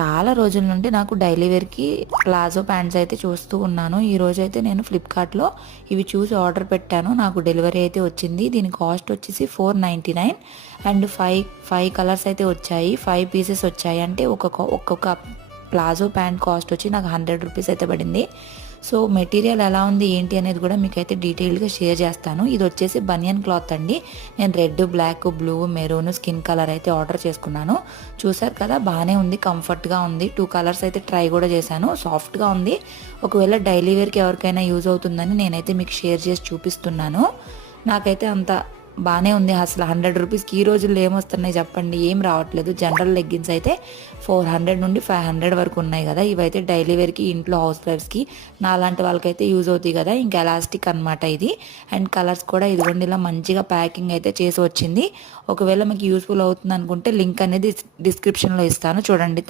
చాలా రోజుల నుండి నాకు డైలీ వేర్కి ప్లాజో ప్యాంట్స్ అయితే చూస్తూ ఉన్నాను. ఈ రోజు అయితే నేను ఫ్లిప్కార్ట్లో ఇవి చూసి ఆర్డర్ పెట్టాను. నాకు డెలివరీ అయితే వచ్చింది. దీని కాస్ట్ వచ్చేసి 499 అండ్ ఫైవ్ కలర్స్ అయితే వచ్చాయి. 5 పీసెస్ వచ్చాయి. అంటే ఒక్కొక్క ప్లాజో ప్యాంట్ కాస్ట్ వచ్చి నాకు 100 రూపీస్ అయితే పడింది. సో మెటీరియల్ ఎలా ఉంది ఏంటి అనేది కూడా మీకైతే డీటెయిల్గా షేర్ చేస్తాను. ఇది వచ్చేసి బనియన్ క్లాత్ అండి. నేను red, black, blue, maroon, skin colour అయితే ఆర్డర్ చేసుకున్నాను. చూసారు కదా, బాగానే ఉంది, కంఫర్ట్గా ఉంది. 2 కలర్స్ అయితే ట్రై కూడా చేశాను. సాఫ్ట్గా ఉంది. ఒకవేళ డైలీ వేర్కి ఎవరికైనా యూజ్ అవుతుందని నేనైతే మీకు షేర్ చేసి చూపిస్తున్నాను. నాకైతే అంత బాగానే ఉంది. అసలు 100 రూపీస్కి ఈ రోజుల్లో ఏమొస్తున్నాయి చెప్పండి, ఏం రావట్లేదు. జనరల్ లెగ్గిన్స్ అయితే 400 నుండి 500 వరకు ఉన్నాయి కదా. ఇవైతే డైలీ వేర్కి, ఇంట్లో హౌస్ వైఫ్స్కి, నాలాంటి వాళ్ళకైతే యూజ్ అవుతాయి కదా. ఇంకా ఎలాస్టిక్ అనమాట ఇది. అండ్ కలర్స్ కూడా ఇదిగోండి ఇలా మంచిగా ప్యాకింగ్ అయితే చేసి వచ్చింది. ఒకవేళ మీకు యూస్ఫుల్ అవుతుంది అనుకుంటే లింక్ అనేది డిస్క్రిప్షన్లో ఇస్తాను, చూడండి.